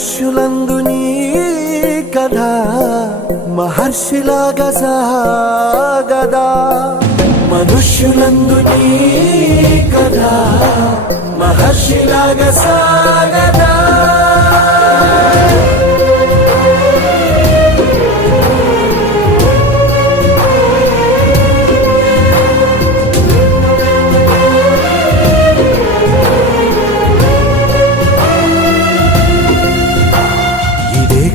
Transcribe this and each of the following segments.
మనుష్యులందు నీ కథ మహర్షిలాగా సాగదా. మనుష్యులందు నీ కథ మహర్షిలాగా సా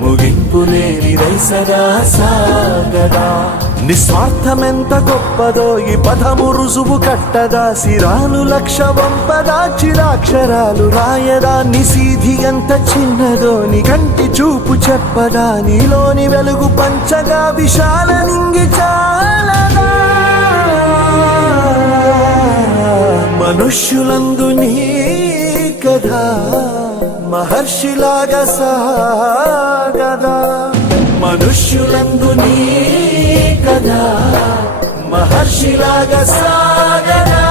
ముగింపు లేనిదై సదా సాగదా? నిస్వార్థమెంత గొప్పదో ఈ పదము రుజువు కట్టదా? సిరాను లక్ష వంపదా చిరాక్షరాలు రాయదా నిసీధి ఎంత చిన్నదో నీ కంటి చూపు చెప్పదా? నీలోని వెలుగు పంచగా విశాల నింగి చాలదా? మనుష్యులందు నీ కథ మహర్షిలాగా కదా మనుష్యులందు నీ కదా మహర్షిలాగా సాగదా